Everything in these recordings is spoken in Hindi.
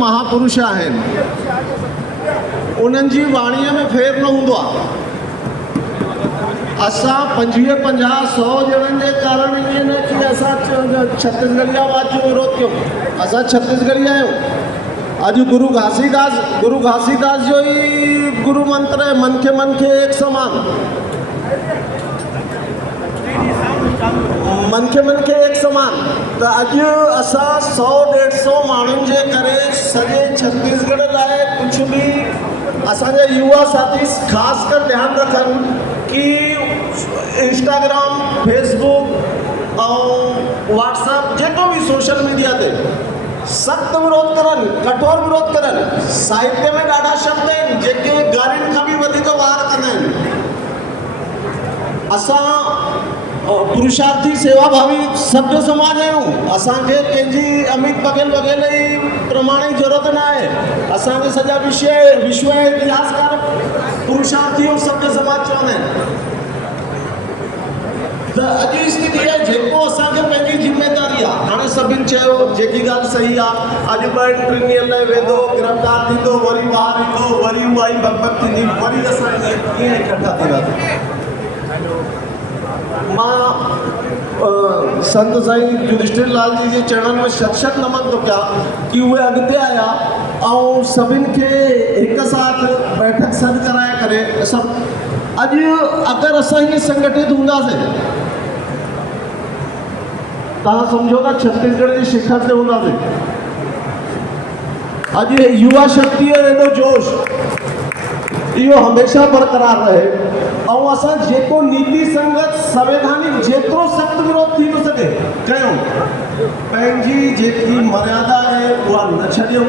महापुरुष आहिनि उन्हनि जी वाणीअ में फेर न हूंदो आहे। असां 25-50-100 ॼणनि जे कारण ईअं न कि असां छत्तीसगढ़िया वाद जो विरोध कयूं। असां छत्तीसगढ़ी आहियूं। अॼु गुरु घासीदास जो ही गुरु मंत्र है, मन खे एक समान। मन खे एक समान। तो अॼु असां 100-150 माण्हुनि जे करे सॼे छत्तीसगढ़ लाइ कुझु बि असांजा युवा साथी ख़ासि कर ध्यानु रखनि कि इंस्टाग्राम, फेसबुक और व्हाट्सएप जेको भी सोशल मीडिया ते सख्त विरोध करनि, कठोर विरोध करनि। साहित्य में ॾाढा शब्द आहिनि जेके गारियुनि खां बि वधीक वार कंदा आहिनि। असां पुरुषार्थी सेवाभावी सभ्य समाज आहियूं। असांखे कंहिंजी अमित बघेल वग़ैरह जी प्रमाण जी ज़रूरत न आहे। असांखे सॼा विश्व इतिहासकार पुरुषार्थी और सभ्य समाज चवंदा आहिनि। त अॼु स्थिति आहे जेको असांखे पंहिंजी ज़िमेदारी आहे। हाणे सभिनि चयो जेकी ॻाल्हि सही आहे, अॼु 2-3 ॾींहं लाइ वेंदो, गिरफ़्तार थींदो, वरी ॿाहिरि ईंदो, वरी उहा ई बकबक थींदी, वरी असां कीअं इकट्ठा थींदासीं। मां संत साईं युधिष्ठिर लाल जी जे चरणनि में शत नमन थो कयां कि उहे अॻिते आया ऐं सभिनि खे हिकु साथ बैठक सॾु कराए करे सभु। अॼु अगरि असां हीअं संगठित हूंदासीं, तव्हां सम्झो था छत्तीसगढ़ जी शिखर ते हूंदासीं। अॼु युवा शक्ति जो एॾो जोश इहो हमेशह बरक़रार रहे और असां जेको नीति संगत संवैधानिक जेतिरो सख़्त विरोध थी थो सघे कयूं। पंहिंजी जेकी मर्यादा आहे उहा न छॾियूं।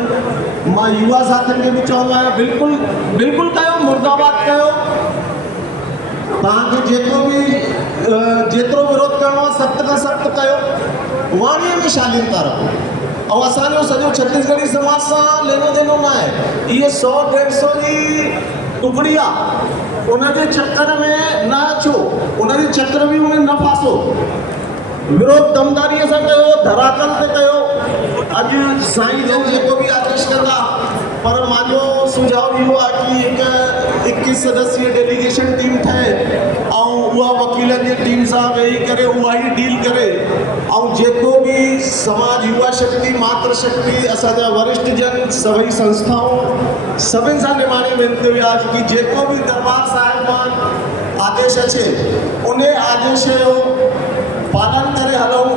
मां युवा साथियुनि खे बि चवंदो आहियां बिल्कुलु कयो, मुर्दाबाद कयो। तव्हांखे जेको बि जेतिरो विरोध करिणो आहे सख़्त खां सख़्त कयो। वाणीअ में शालीनता रखो। और असांजो सॼो छत्तीसगढ़ी समाज सां लेनो देनो न आहे। इहे 100-150 जी टुकड़ी आहे, उनजे चक्कर में न अचो, उनजे चक्कर में उन्हें न फासो। विरोध दमदारीअ सां कयो, धरातल ते कयो। अॼु साईं जन जेको भी आदेश कंदा, पर मुंहिंजो सुझाव इहो आहे कि हिकु 21 सदस्यीय डेलीगेशन टीम ठहे ऐं उहा वकीलनि जी टीम सां वेही करे उहा ई डील करे ऐं जेको भी समाज, युवा शक्ति, मातृशक्ति, असांजा वरिष्ठ जन, सभई संस्थाऊं सभिनि सां निमाणी वेनिती हुई आहे कि जेको भी दरबार साहिब मां आदेश अचे उन आदेश जो पालन करे हलूं।